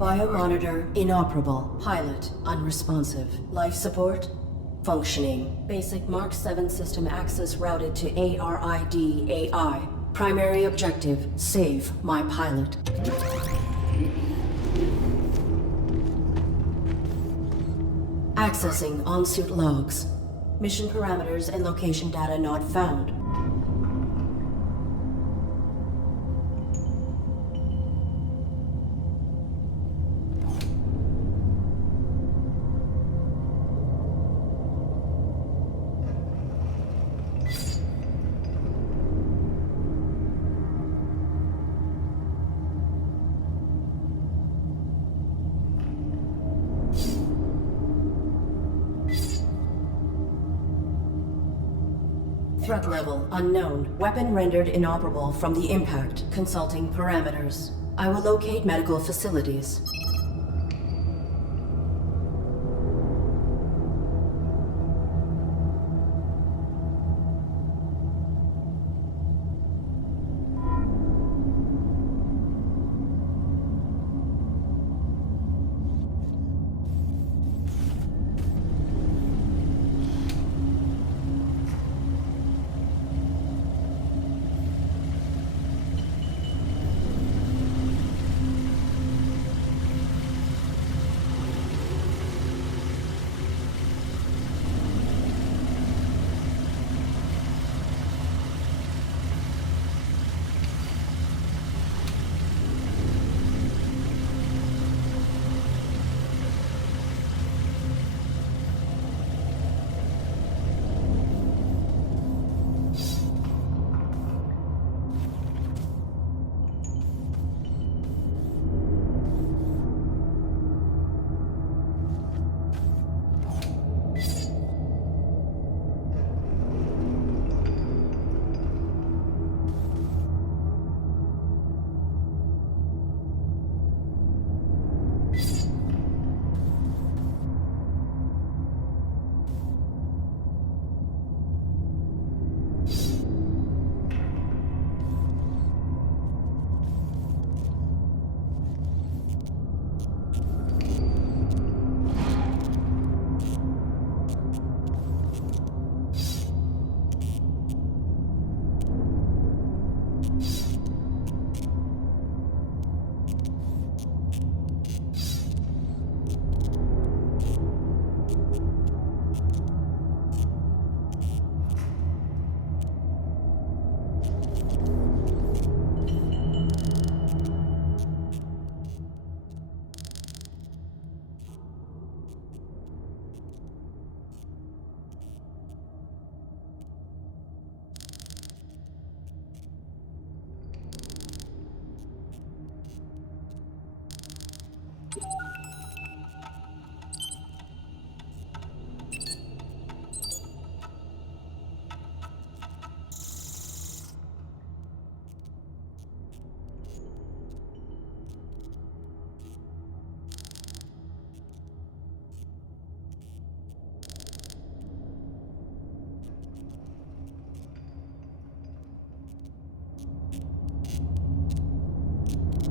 Biomonitor inoperable. Pilot unresponsive. Life support functioning. Basic Mark 7 system access routed to A.R.I.D. AI. Primary objective, save my pilot. Accessing on-suit logs. Mission parameters and location data not found. Threat level unknown. Weapon rendered inoperable from the impact. Consulting parameters. I will locate medical facilities.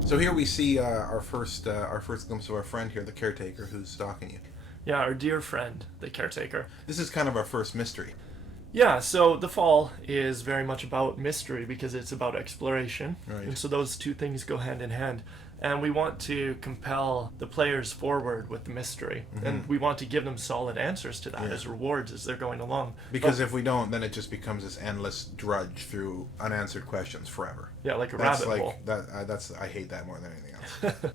So here we see our first glimpse of our friend here, the caretaker, who's stalking you. Yeah, our dear friend, the caretaker. This is kind of our first mystery. Yeah, so The Fall is very much about mystery because it's about exploration. Right. And so those two things go hand in hand. And we want to compel the players forward with the mystery. Mm-hmm. And we want to give them solid answers to that as rewards as they're going along. Because if we don't, then it just becomes this endless drudge through unanswered questions forever. Yeah, like a rabbit hole. I hate that more than anything else.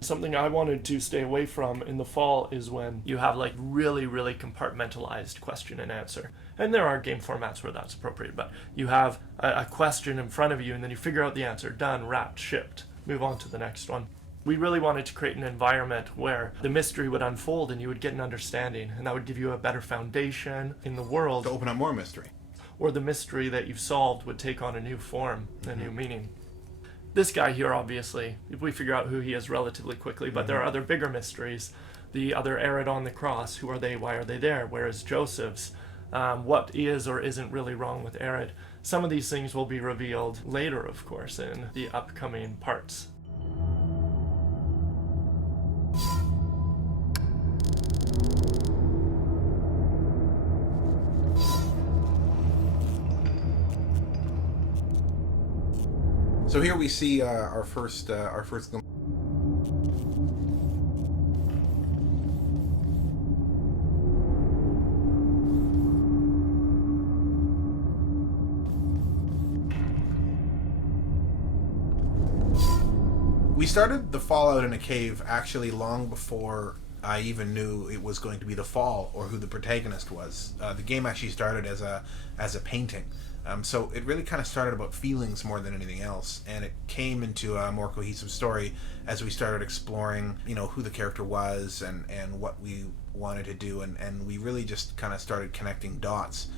Something I wanted to stay away from in The Fall is when you have like really, really compartmentalized question and answer. And there are game formats where that's appropriate, but you have a question in front of you and then you figure out the answer. Done, wrapped, shipped. Move on to the next one. We really wanted to create an environment where the mystery would unfold and you would get an understanding, and that would give you a better foundation in the world. To open up more mystery. Or the mystery that you've solved would take on a new form, a new meaning. This guy here, obviously, we figure out who he is relatively quickly, but there are other bigger mysteries. The other A.R.I.D on the cross, who are they, why are they there, where is Joseph's, what is or isn't really wrong with A.R.I.D. Some of these things will be revealed later, of course, in the upcoming parts. So here we see our first glimpse. We started the Fallout in a cave actually long before I even knew it was going to be the Fall or who the protagonist was. The game actually started as a painting. So it really kind of started about feelings more than anything else, and it came into a more cohesive story as we started exploring, who the character was and what we wanted to do, and we really just kind of started connecting dots.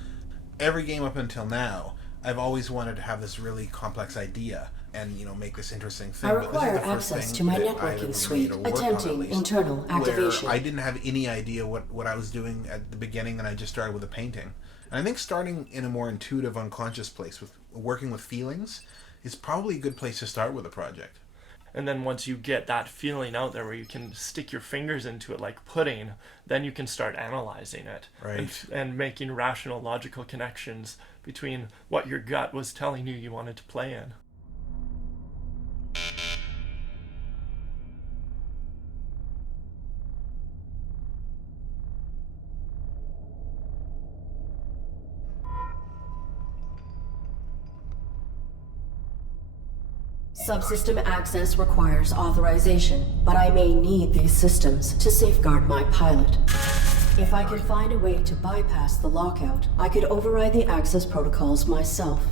Every game up until now, I've always wanted to have this really complex idea and make this interesting thing. I require access to my networking suite. Attempting internal activation. Where I didn't have any idea what I was doing at the beginning, and I just started with a painting. And I think starting in a more intuitive, unconscious place with working with feelings is probably a good place to start with a project. And then once you get that feeling out there where you can stick your fingers into it like pudding, then you can start analyzing it. Right. And making rational, logical connections between what your gut was telling you wanted to play in. Subsystem access requires authorization, but I may need these systems to safeguard my pilot. If I could find a way to bypass the lockout, I could override the access protocols myself.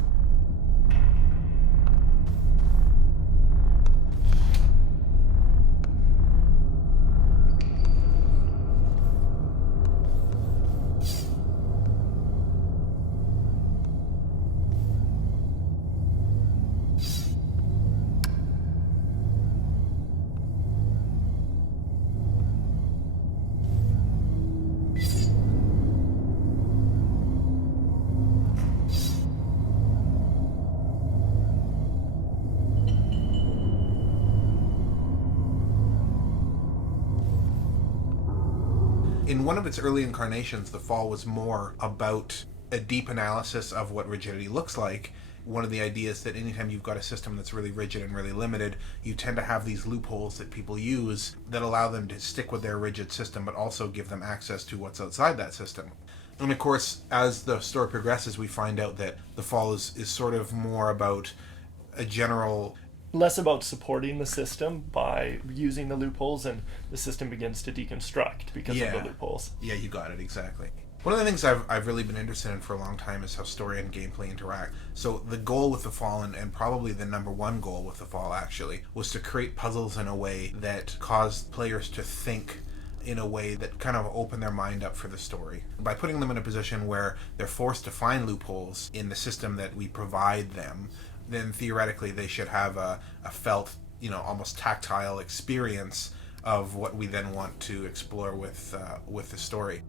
In one of its early incarnations, the Fall was more about a deep analysis of what rigidity looks like. One of the ideas that anytime you've got a system that's really rigid and really limited, you tend to have these loopholes that people use that allow them to stick with their rigid system, but also give them access to what's outside that system. And of course, as the story progresses, we find out that the Fall is sort of more about a general... Less about supporting the system by using the loopholes, and the system begins to deconstruct because of the loopholes. Yeah, you got it, exactly. One of the things I've really been interested in for a long time is how story and gameplay interact. So the goal with the Fall, and probably the number one goal with the Fall actually, was to create puzzles in a way that caused players to think in a way that kind of opened their mind up for the story. By putting them in a position where they're forced to find loopholes in the system that we provide them, then theoretically they should have a felt, almost tactile experience of what we then want to explore with the story.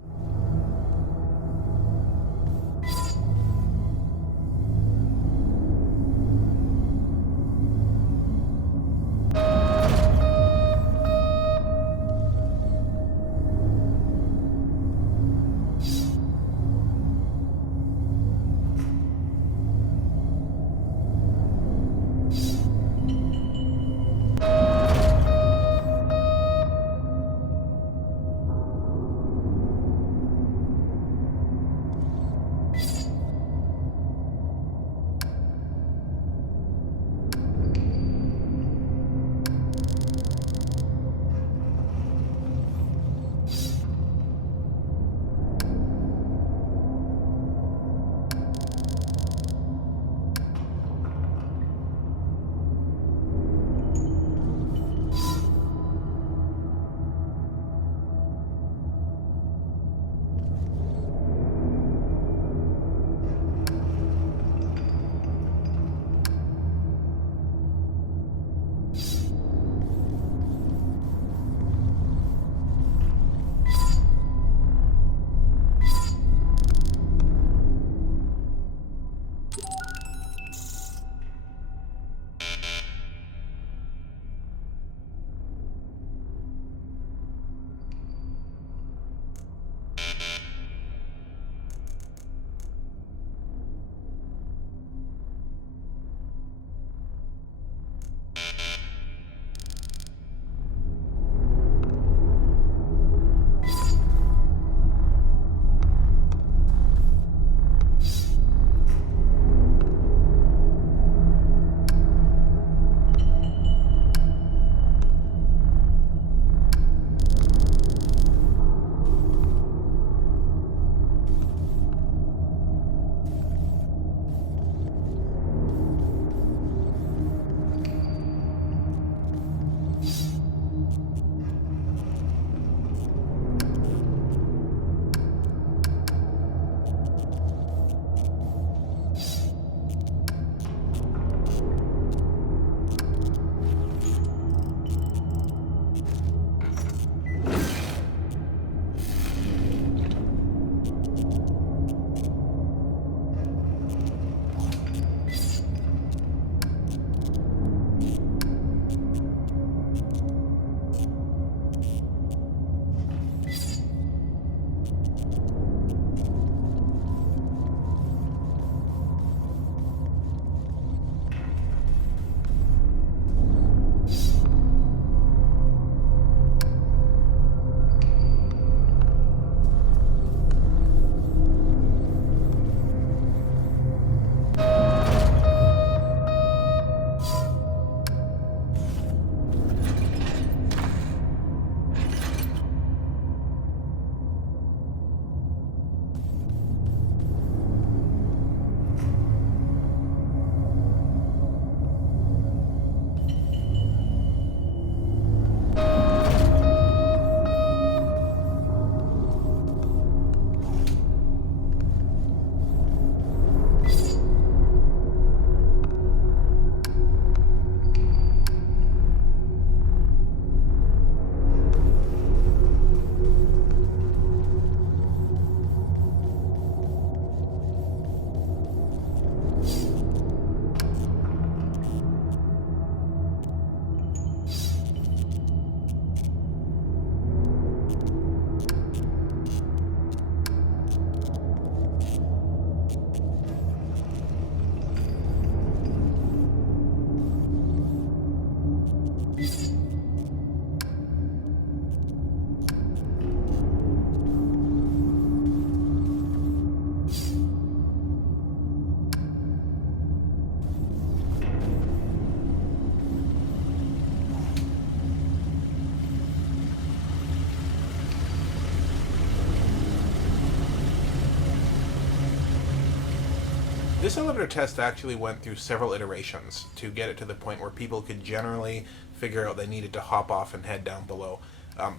This elevator test actually went through several iterations to get it to the point where people could generally figure out they needed to hop off and head down below.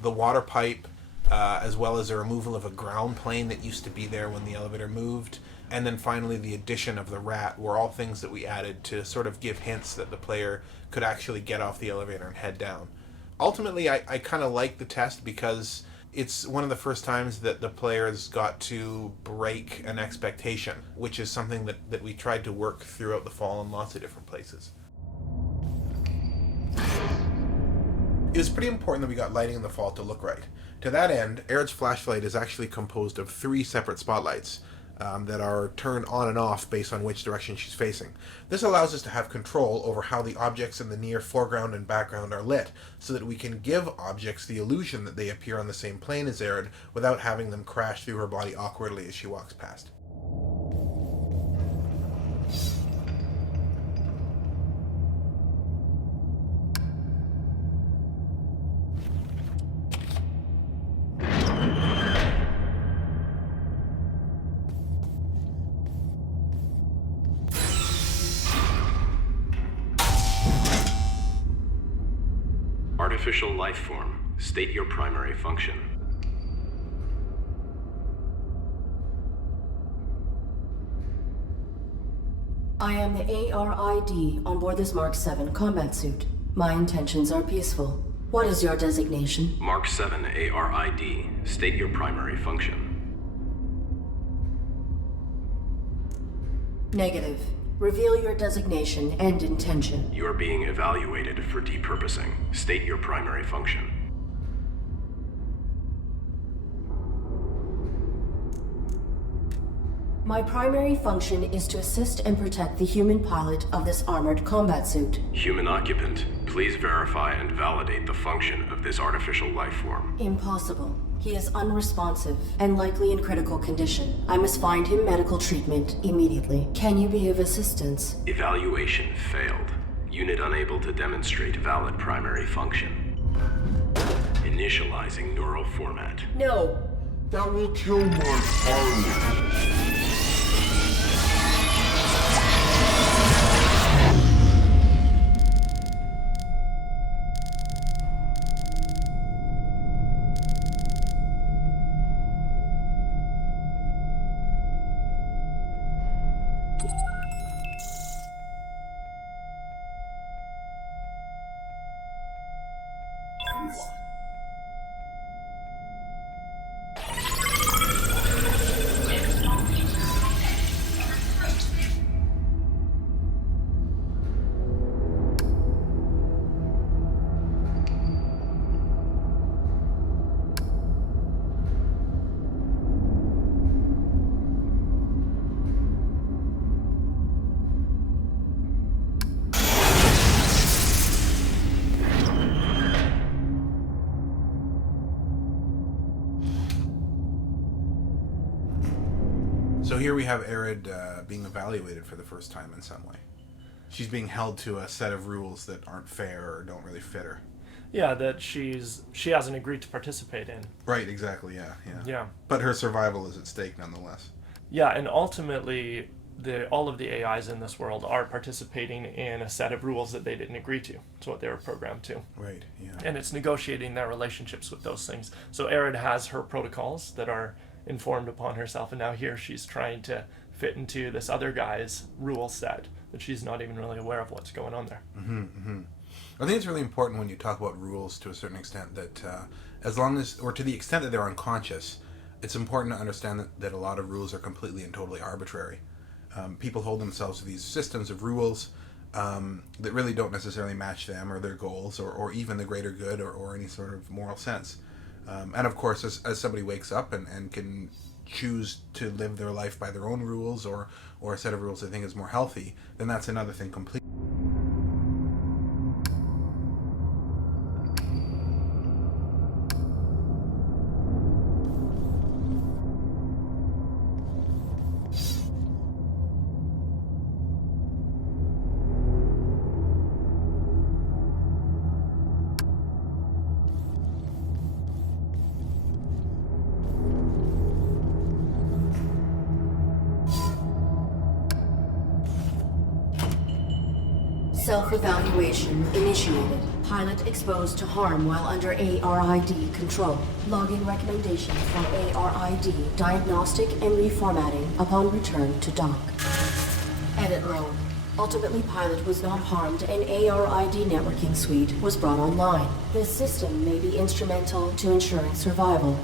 The water pipe, as well as the removal of a ground plane that used to be there when the elevator moved, and then finally the addition of the rat were all things that we added to sort of give hints that the player could actually get off the elevator and head down. Ultimately, I kind of like the test because it's one of the first times that the players got to break an expectation, which is something that we tried to work throughout the fall in lots of different places. It was pretty important that we got lighting in the fall to look right. To that end, A.R.I.D's flashlight is actually composed of 3 separate spotlights that are turned on and off based on which direction she's facing. This allows us to have control over how the objects in the near foreground and background are lit, so that we can give objects the illusion that they appear on the same plane as A.R.I.D without having them crash through her body awkwardly as she walks past. Artificial life form. State your primary function. I am the A.R.I.D. on board this Mark 7 combat suit. My intentions are peaceful. What is your designation? Mark 7 A.R.I.D. State your primary function. Negative. Reveal your designation and intention. You are being evaluated for depurposing. State your primary function. My primary function is to assist and protect the human pilot of this armored combat suit. Human occupant, please verify and validate the function of this artificial life form. Impossible. He is unresponsive and likely in critical condition. I must find him medical treatment immediately. Can you be of assistance? Evaluation failed. Unit unable to demonstrate valid primary function. Initializing neural format. No. That will kill my pilot. So here we have A.R.I.D being evaluated for the first time in some way. She's being held to a set of rules that aren't fair or don't really fit her. Yeah, that she hasn't agreed to participate in. Right, exactly, yeah. Yeah. But her survival is at stake nonetheless. Yeah, and ultimately, all of the AIs in this world are participating in a set of rules that they didn't agree to. It's what they were programmed to. Right, yeah. And it's negotiating their relationships with those things. So A.R.I.D has her protocols that are informed upon herself, and now here she's trying to fit into this other guy's rule set that she's not even really aware of what's going on there. I think it's really important when you talk about rules to a certain extent that as long as, or to the extent that they're unconscious, it's important to understand that a lot of rules are completely and totally arbitrary. People hold themselves to these systems of rules that really don't necessarily match them or their goals or even the greater good or any sort of moral sense. And of course, as somebody wakes up and can choose to live their life by their own rules or a set of rules they think is more healthy, then that's another thing completely. Self-evaluation initiated. Pilot exposed to harm while under A.R.I.D. control. Logging recommendation for A.R.I.D. diagnostic and reformatting upon return to dock. Edit log. Ultimately, Pilot was not harmed and A.R.I.D. networking suite was brought online. This system may be instrumental to ensuring survival.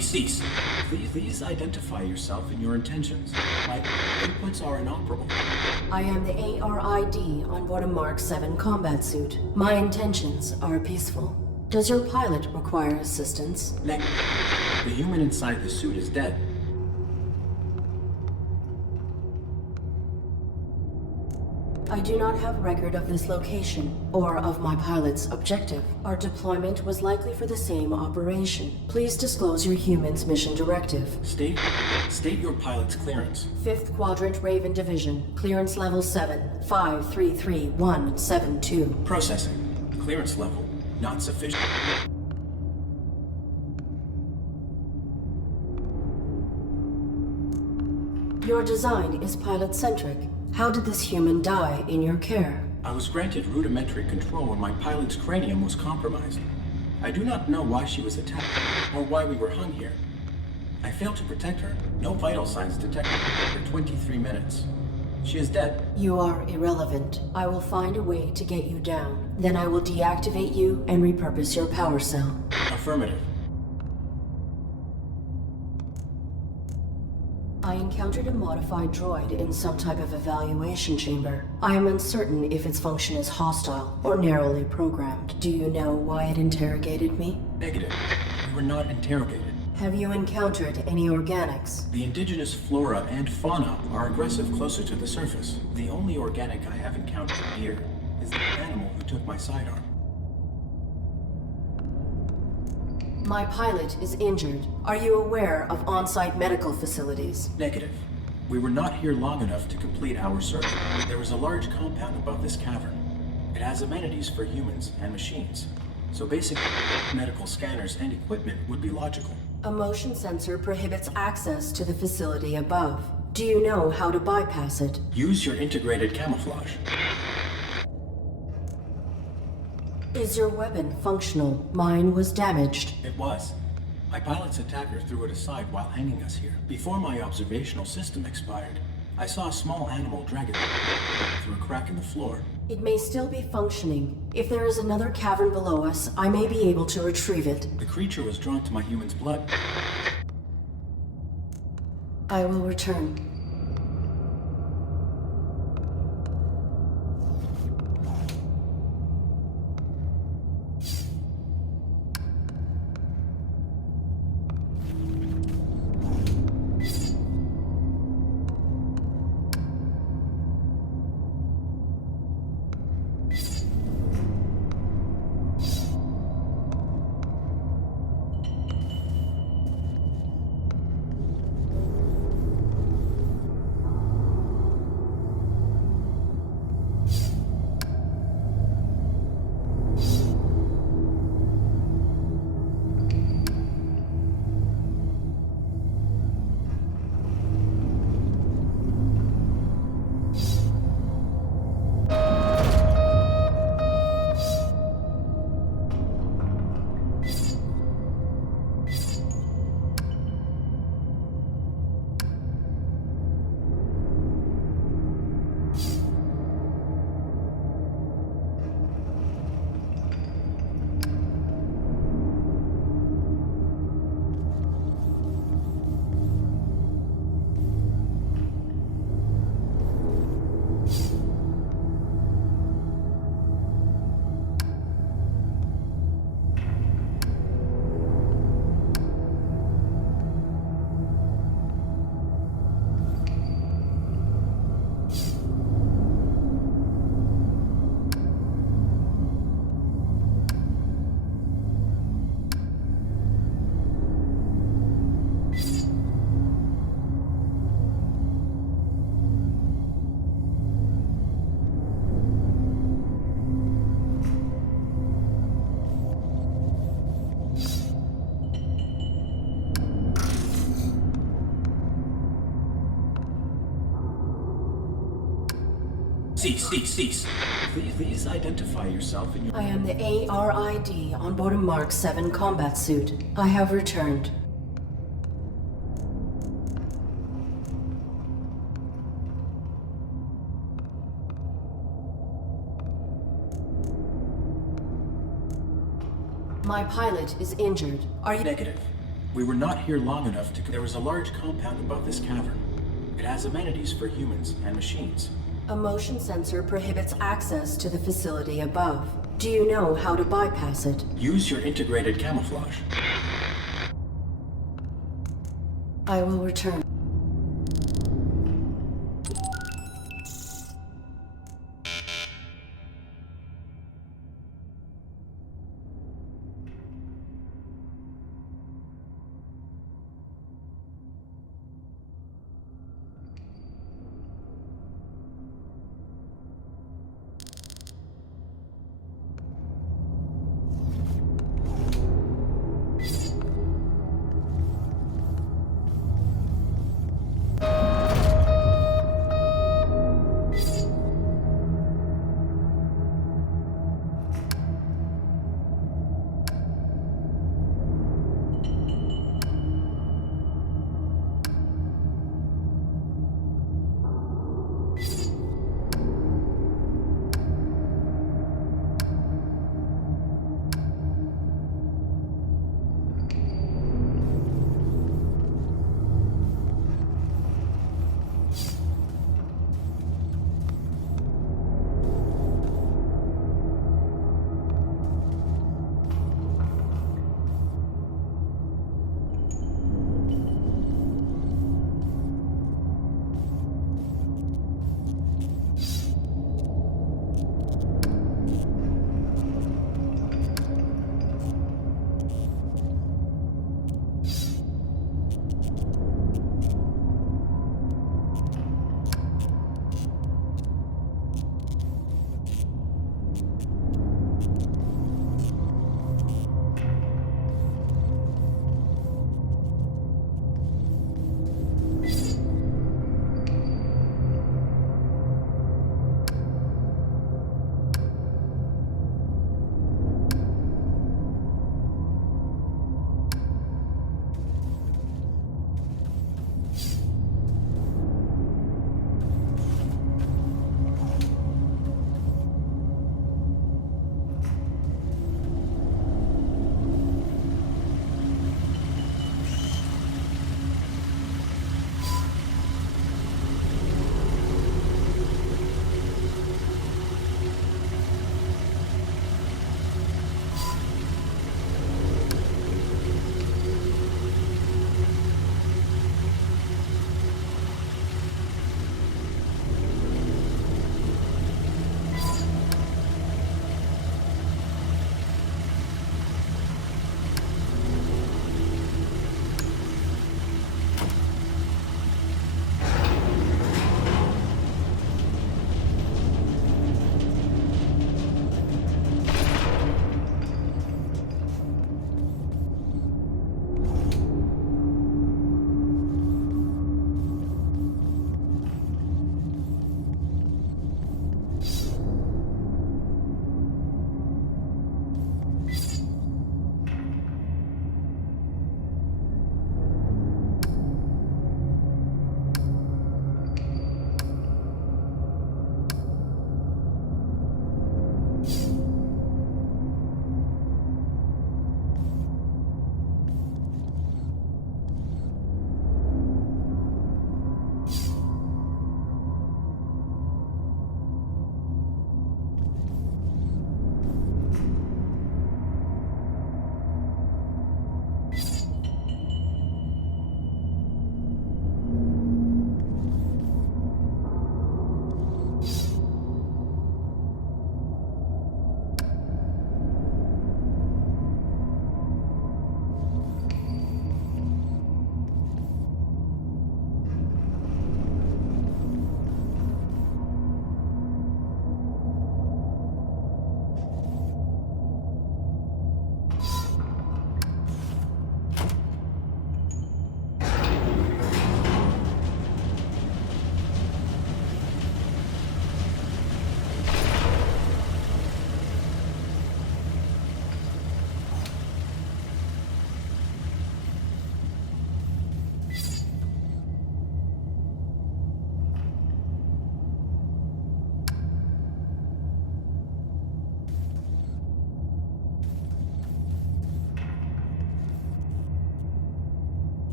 Cease. Please identify yourself and your intentions. My inputs are inoperable. I am the A.R.I.D. on board a Mark 7 combat suit. My intentions are peaceful. Does your pilot require assistance? The human inside the suit is dead. I do not have record of this location, or of my pilot's objective. Our deployment was likely for the same operation. Please disclose your human's mission directive. State your pilot's clearance. 5th Quadrant Raven Division, clearance level 7, 533172. Processing. Clearance level not sufficient. Your design is pilot-centric. How did this human die in your care? I was granted rudimentary control when my pilot's cranium was compromised. I do not know why she was attacked, or why we were hung here. I failed to protect her. No vital signs detected for 23 minutes. She is dead. You are irrelevant. I will find a way to get you down. Then I will deactivate you and repurpose your power cell. Affirmative. I encountered a modified droid in some type of evaluation chamber. I am uncertain if its function is hostile or narrowly programmed. Do you know why it interrogated me? Negative. We were not interrogated. Have you encountered any organics? The indigenous flora and fauna are aggressive closer to the surface. The only organic I have encountered here is the animal who took my sidearm. My pilot is injured. Are you aware of on-site medical facilities? Negative. We were not here long enough to complete our search. There is a large compound above this cavern. It has amenities for humans and machines, so basic medical scanners and equipment would be logical. A motion sensor prohibits access to the facility above. Do you know how to bypass it? Use your integrated camouflage. Is your weapon functional? Mine was damaged. It was. My pilot's attacker threw it aside while hanging us here. Before my observational system expired, I saw a small animal drag it through a crack in the floor. It may still be functioning. If there is another cavern below us, I may be able to retrieve it. The creature was drawn to my human's blood. I will return. Cease. Please identify yourself and your... I am the A.R.I.D. on board a Mark 7 combat suit. I have returned. My pilot is injured. Are you... Negative. We were not here long enough to... There was a large compound above this cavern. It has amenities for humans and machines. A motion sensor prohibits access to the facility above. Do you know how to bypass it? Use your integrated camouflage. I will return.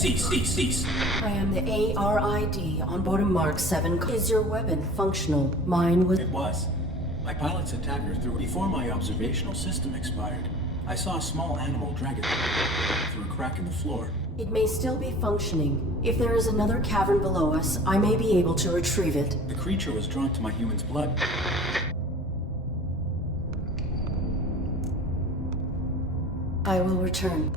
Cease. I am the A.R.I.D. on board a Mark 7. Is your weapon functional? Mine was... It was. My pilot's attacker threw it before my observational system expired. I saw a small animal drag it through a crack in the floor. It may still be functioning. If there is another cavern below us, I may be able to retrieve it. The creature was drawn to my human's blood. I will return.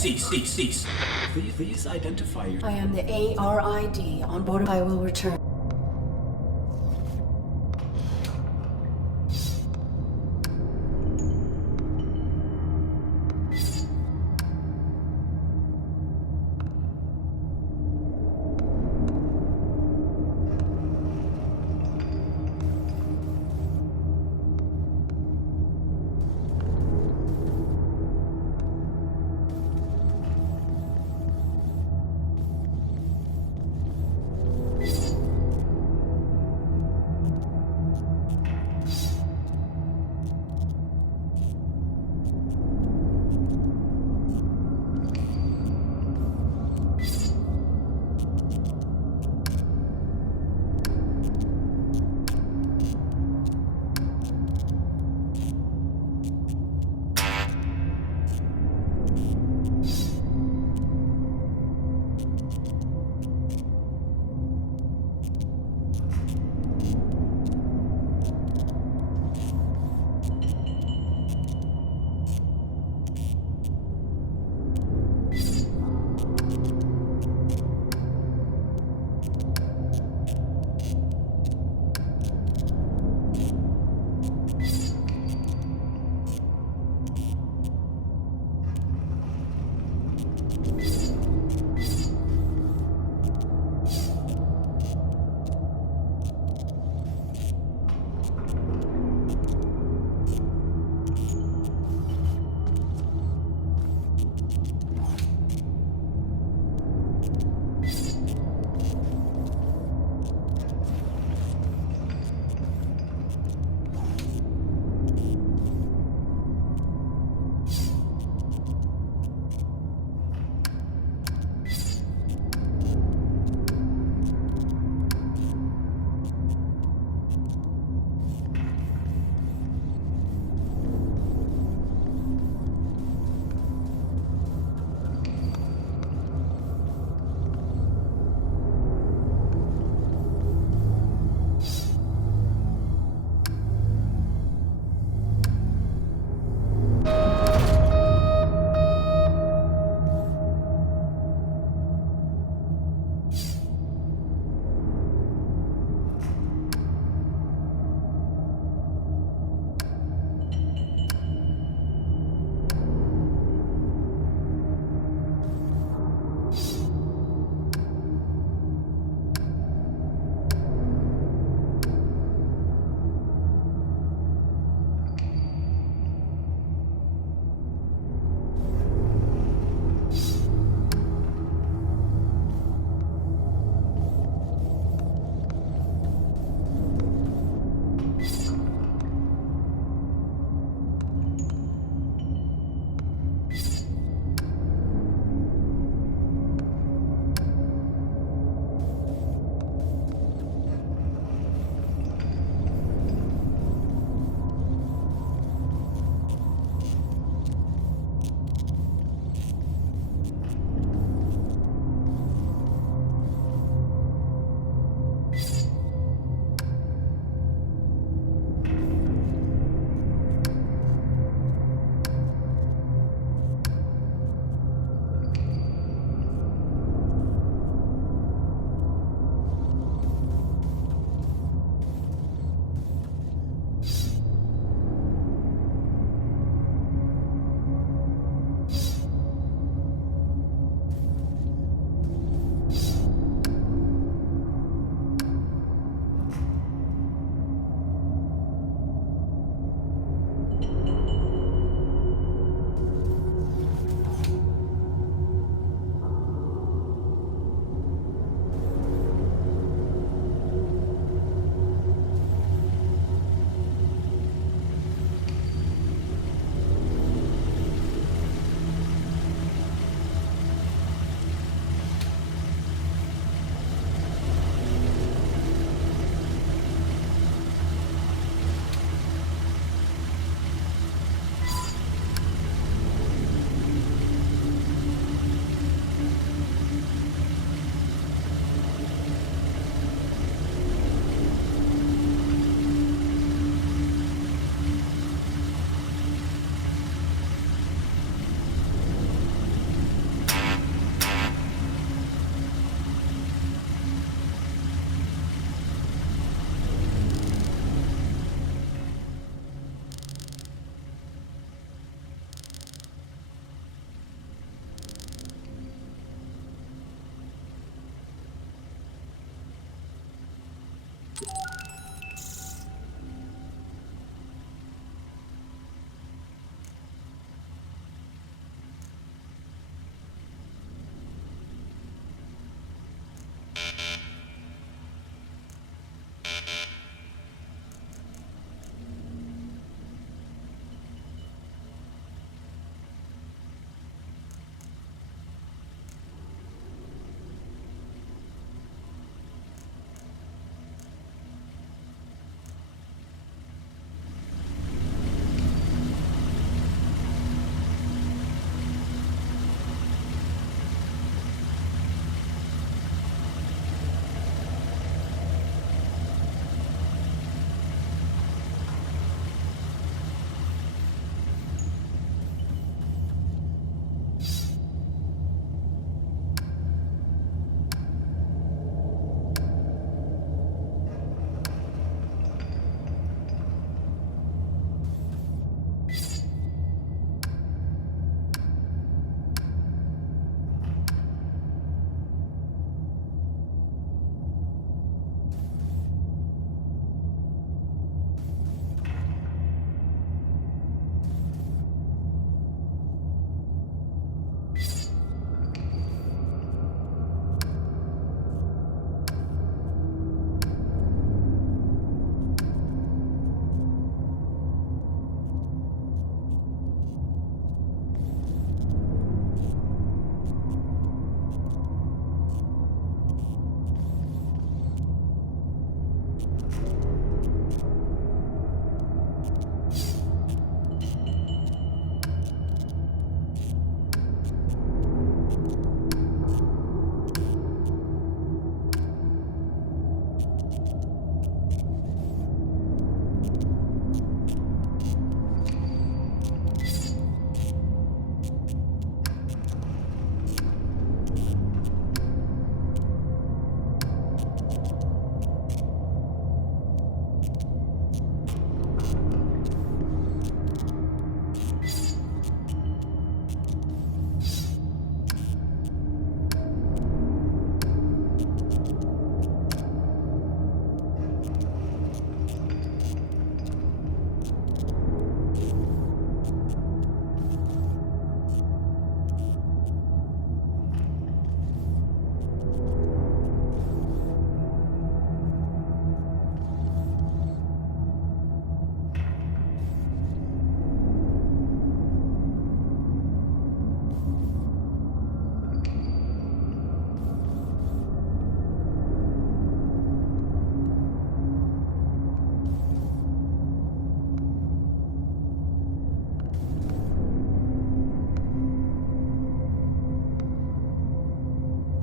Cease. Please identify your... I am the A.R.I.D. on board. I will return.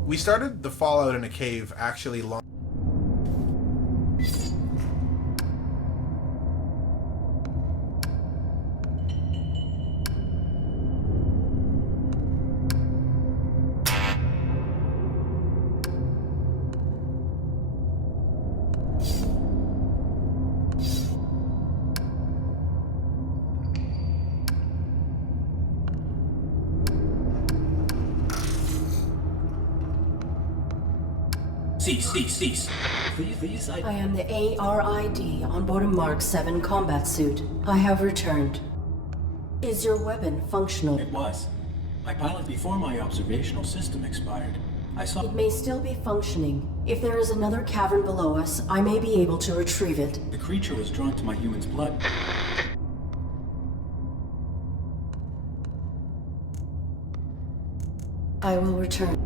We started the Fallout in a cave actually long. Cease. Please, I am the A.R.I.D. on board a Mark 7 combat suit. I have returned. Is your weapon functional? It was. I piloted before my observational system expired. I saw... It may still be functioning. If there is another cavern below us, I may be able to retrieve it. The creature was drawn to my human's blood. I will return.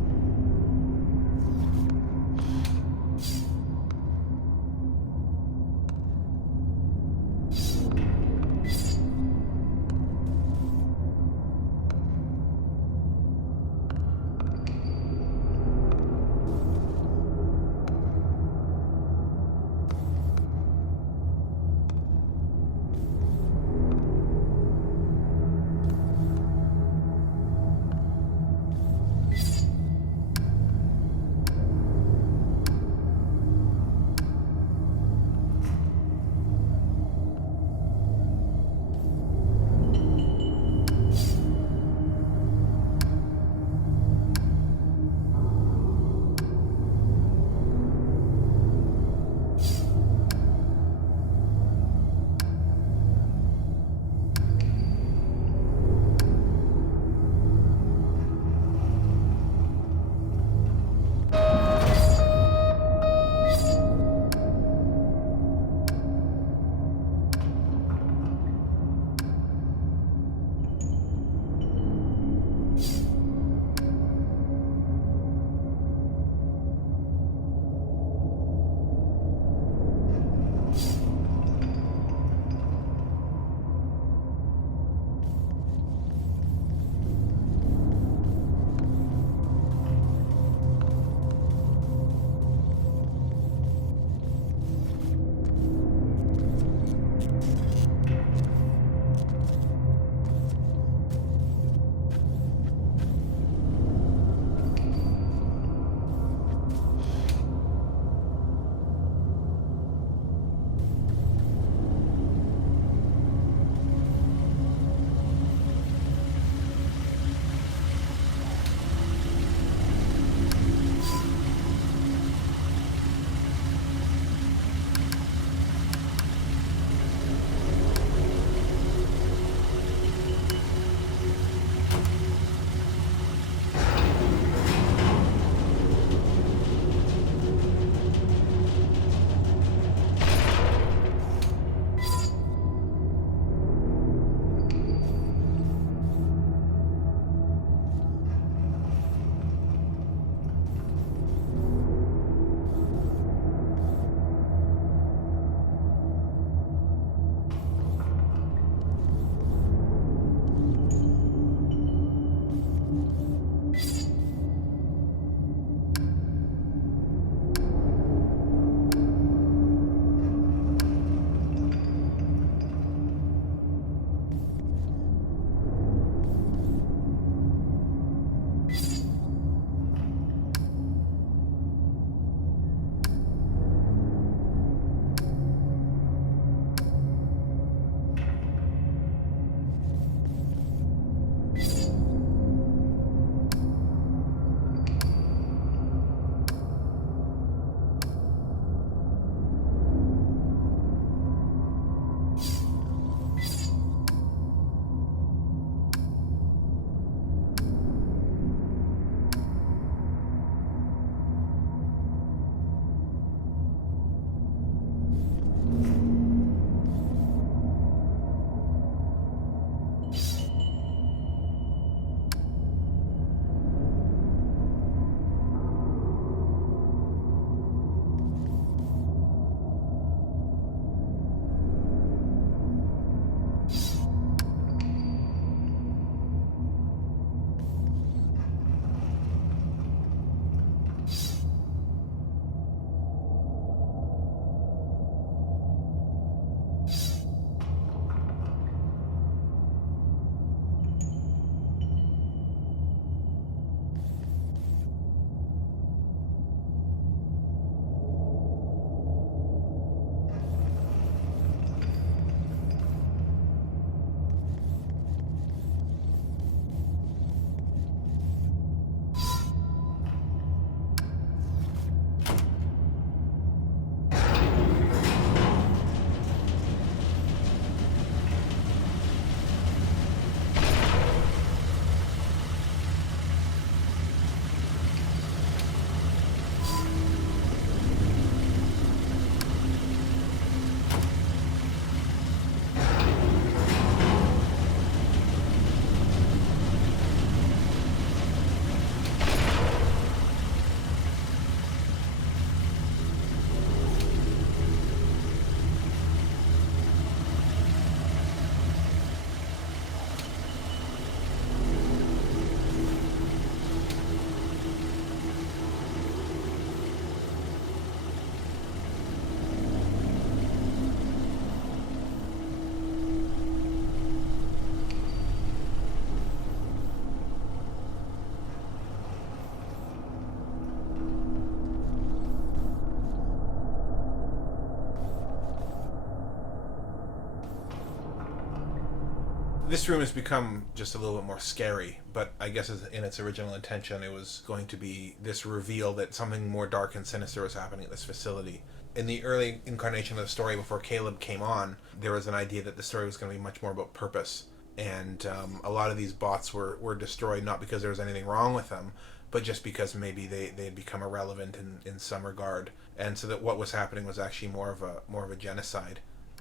This room has become just a little bit more scary, but I guess in its original intention it was going to be this reveal that something more dark and sinister was happening at this facility. In the early incarnation of the story, before Caleb came on, there was an idea that the story was going to be much more about purpose. And a lot of these bots were destroyed not because there was anything wrong with them, but just because maybe they had become irrelevant in some regard. And so that what was happening was actually more of a genocide.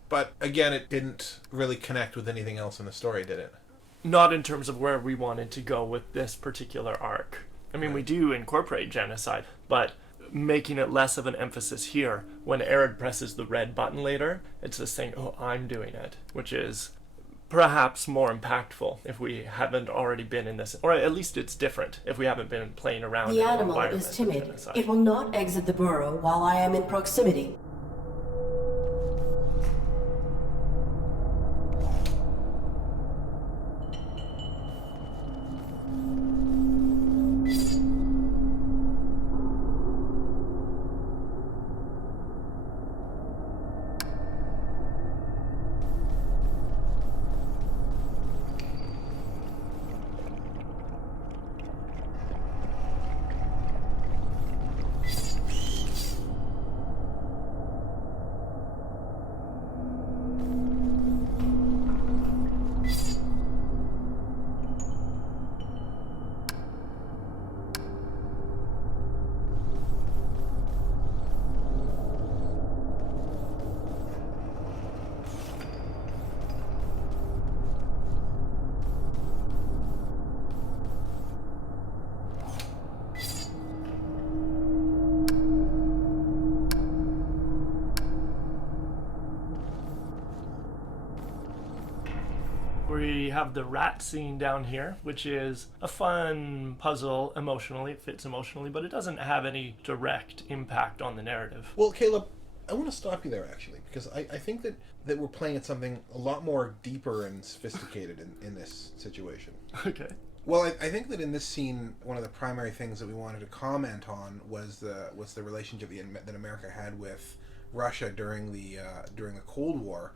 But again, it didn't really connect with anything else in the story, did it? Not in terms of where we wanted to go with this particular arc. I mean, we do incorporate genocide, but making it less of an emphasis here. When A.R.I.D presses the red button later, it's just saying, oh, I'm doing it, which is perhaps more impactful if we haven't already been in this, or at least it's different if we haven't been playing around. The in an animal environment is of timid. genocide. It will not exit the burrow while I am in proximity. We have the rat scene down here, which is a fun puzzle emotionally. It fits emotionally, but it doesn't have any direct impact on the narrative. Well, Caleb, I want to stop you there, actually, because I think that we're playing at something a lot more deeper and sophisticated in this situation. Okay. Well, I think that in this scene, one of the primary things that we wanted to comment on was the relationship that America had with Russia during the Cold War.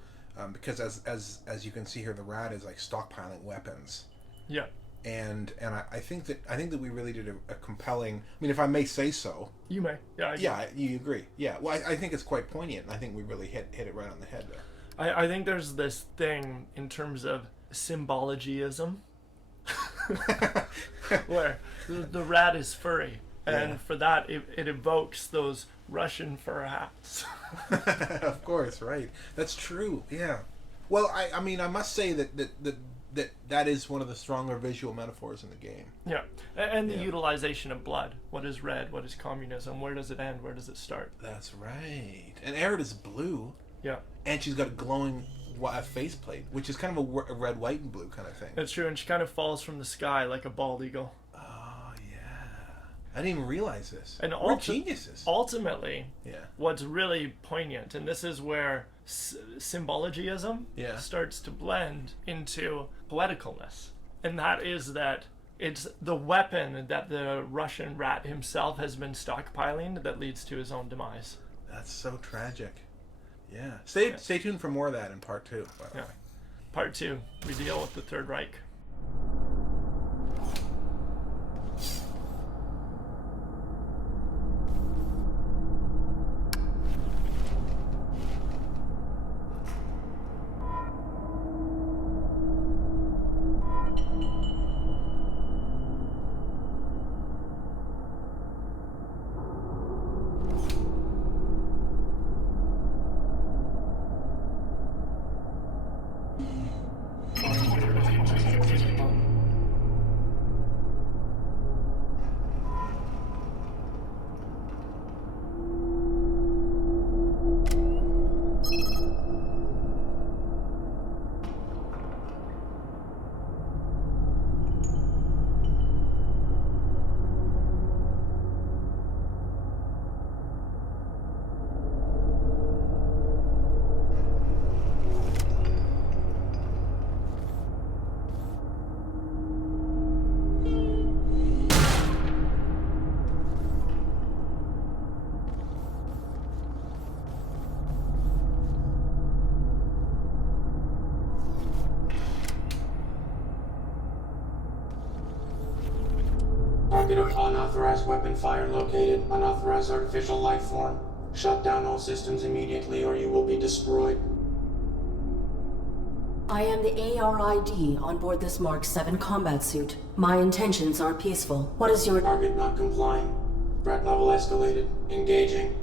Because as you can see here, the rat is like stockpiling weapons. Yeah. And I think that we really did a compelling. I mean, if I may say so. You may. Yeah. Yeah, you agree. Yeah. Well, I think it's quite poignant, and I think we really hit it right on the head there. I think there's this thing in terms of symbologyism, where the rat is furry, and for that it evokes those Russian fur hats. Of course, right. That's true. Yeah. Well, I mean, I must say that is one of the stronger visual metaphors in the game. Yeah, and the utilization of blood. What is red? What is communism? Where does it end? Where does it start? That's right. And A.R.I.D is blue. Yeah. And she's got a glowing faceplate, which is kind of a red, white, and blue kind of thing. That's true, and she kind of falls from the sky like a bald eagle. I didn't even realize this. And we're geniuses. Ultimately, what's really poignant, and this is where symbologyism starts to blend into poeticalness, and that is that it's the weapon that the Russian rat himself has been stockpiling that leads to his own demise. That's so tragic. Yeah. Stay tuned for more of that in part 2, by the way. Part 2, we deal with the Third Reich. Target of unauthorized weapon fire located. Unauthorized artificial life form. Shut down all systems immediately or you will be destroyed. I am the A.R.I.D. on board this Mark 7 combat suit. My intentions are peaceful. What is your Target not complying. Threat level escalated. Engaging.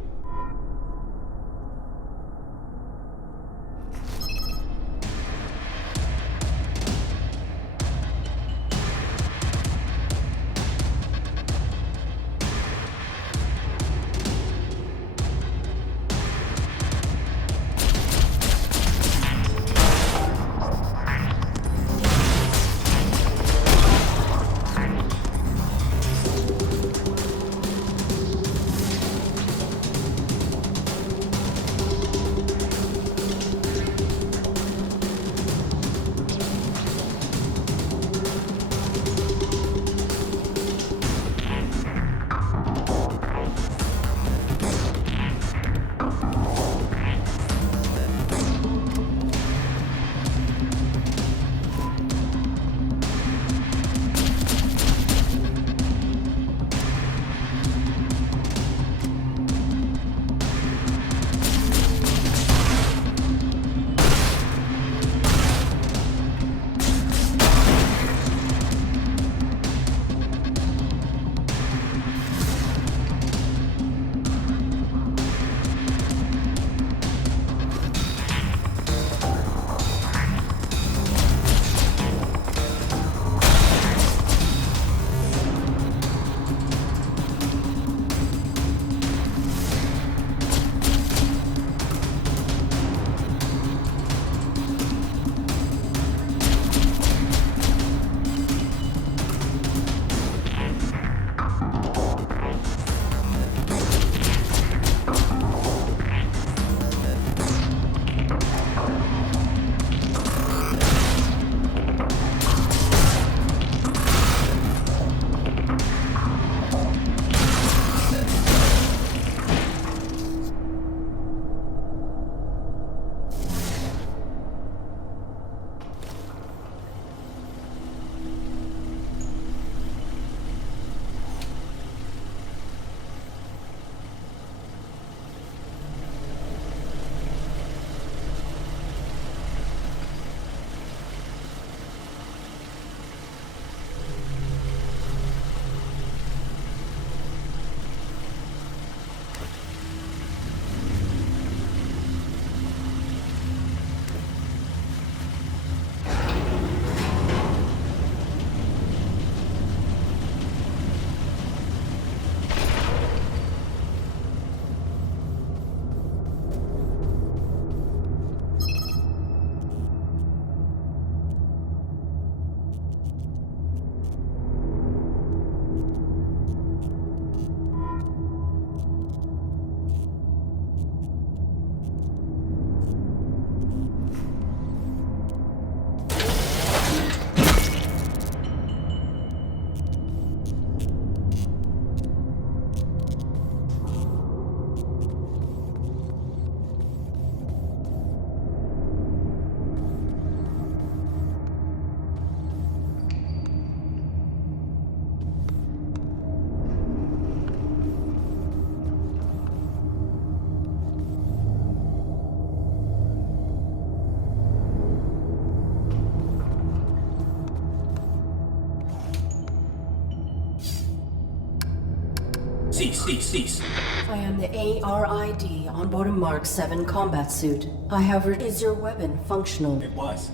Cease. I am the A.R.I.D. on board a Mark 7 combat suit. Is your weapon functional? It was.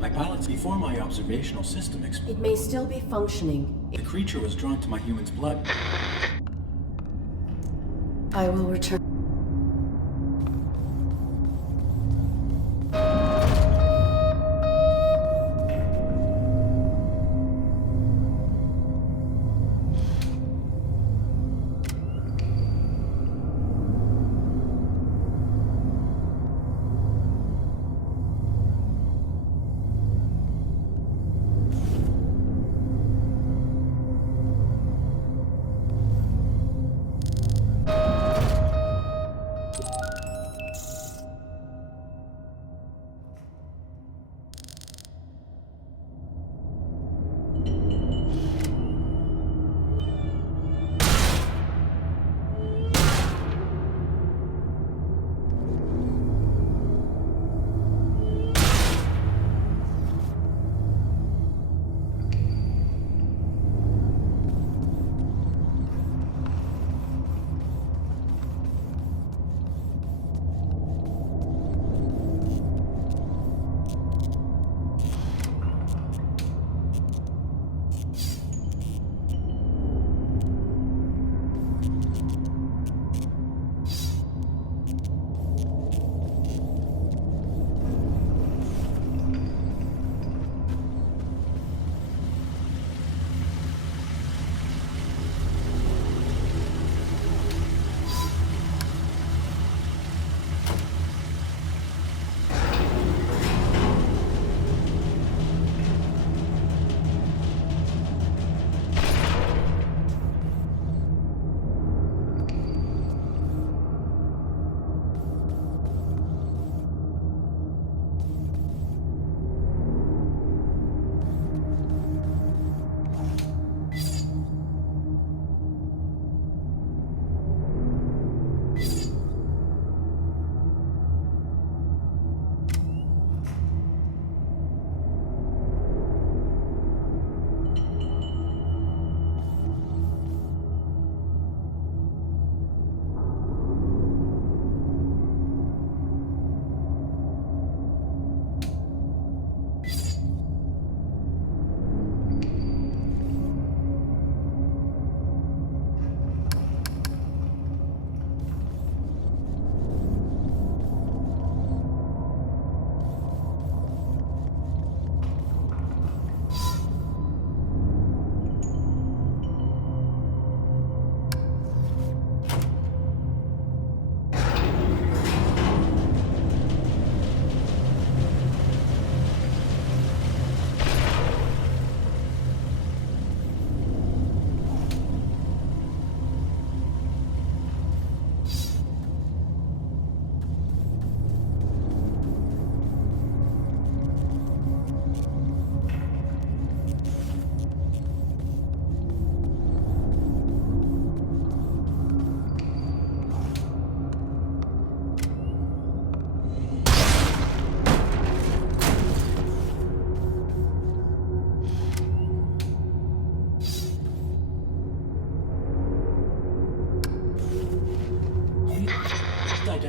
My pilots before my observational system exploded. It may still be functioning. The creature was drawn to my human's blood. I will return.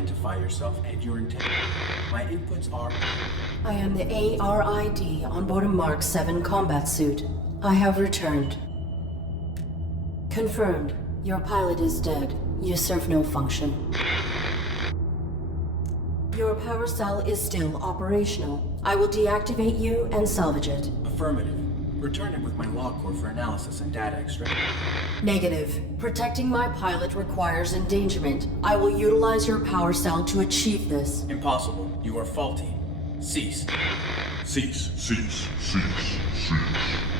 identify yourself and your intent. My inputs are... I am the A.R.I.D. on board a Mark 7 combat suit. I have returned. Confirmed. Your pilot is dead. You serve no function. Your power cell is still operational. I will deactivate you and salvage it. Affirmative. Return it with my log core for analysis and data extraction. Negative. Protecting my pilot requires endangerment. I will utilize your power cell to achieve this. Impossible. You are faulty. Cease. Cease. Cease. Cease. Cease.